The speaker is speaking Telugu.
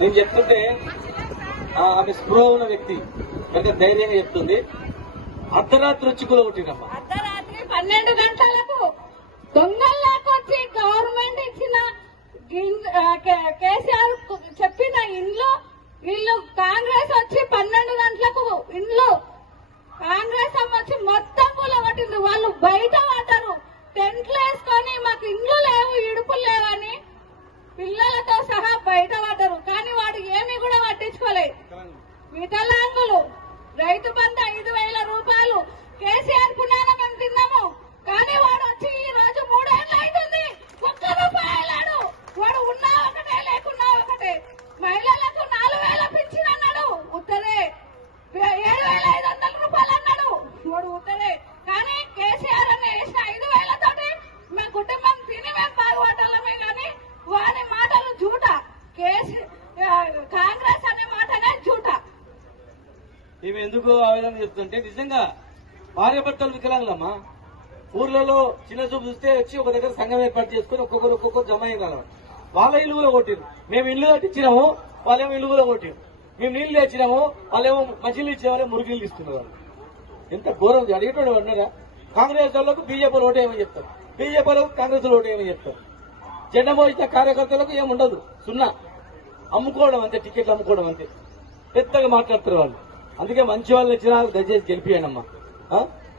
నేను చెప్తుంటే ఆమె స్పృహ ఉన్న వ్యక్తి పెద్ద ధైర్యంగా చెప్తుంది. అర్ధరాత్రి వచ్చి కూలగొట్టినమ్మా. అర్ధరాత్రి 12 గంటలకు దొంగల్లాకొచ్చి గవర్నమెంట్ ఇచ్చిన కేసీఆర్ చెప్పిన ఇండ్లు వీళ్ళు కాంగ్రెస్ వచ్చి 12 గంటలకు ఇండ్లు కాంగ్రెస్ వచ్చి మొత్తం కూలగొట్టింది. వాళ్ళు బయట పడ్డారు, టెంట్లు వేసుకొని మాకు ఇండ్లు లేవు ఇడుపులు లేవని పిల్లలతో సహా బయట పడ్డారు. కానీ వాడు ఏమీ కూడా పట్టించుకోలేదు. వికలాంగులు రైతు బంధు 5,000 రూపాయలు కేసీఆర్ పుణ్యాన మేము తిన్నాము. కానీ వాడు వచ్చి ఈ రోజు 3 ఏళ్ళు అవుతుంది, ఒక్క రూపాయి వెళ్ళాడు. వాడు ఉన్నా ఒకటే లేకున్నా ఒకటే. మహిళలకు 4,000 పింఛన్ అన్నాడు, ఉత్తరే 7,500 రూపాయలు అన్నాడు, వాడు ఉత్తరే. కానీ కేసీఆర్ అన్న వేసిన 5,000 తోటి మేము కుటుంబం తిని మేము బాగుపడాలమే. కానీ వాడి మాటలు జూట, కాంగ్రెస్ అనే మాటనే జూట. ఈమె ఎందుకు ఆవేదన చెప్తుంటే నిజంగా భార్యాభర్తలు వికలాంగులమ్మా. ఊర్లలో చిన్న చూపు చూస్తే వచ్చి ఒక దగ్గర సంఘం ఏర్పాటు చేసుకుని ఒక్కొక్కరు జమ అయ్యారు. వాళ్ళ ఇల్లు కూడా కొట్టిరు. మేము ఇల్లు కట్టించినాము, వాళ్ళేమో ఇల్లు కూడా కొట్టిరు. మేము నీళ్లు తెచ్చినాము, వాళ్ళేమో మంచినీళ్ళు ఇచ్చే వాళ్ళే మురుగులు ఇస్తున్నారు. ఎంత ఘోరం అడిగేటోడు అన్నారా? కాంగ్రెస్ వాళ్ళకు బీజేపీ ఓటు ఏమని చెప్తారు, బీజేపీ వాళ్ళకు కాంగ్రెస్ ఓటు ఏమని చెప్తారు. జెండా మోయించిన కార్యకర్తలకు ఏముండదు, సున్నా. అమ్ముకోవడం అంతే, టికెట్లు అమ్ముకోవడం అంతే. పెద్దగా మాట్లాడతారు వాళ్ళు. అందుకే మంచి వాళ్ళు వచ్చినా దయచేసి గెలిపియండి అమ్మా.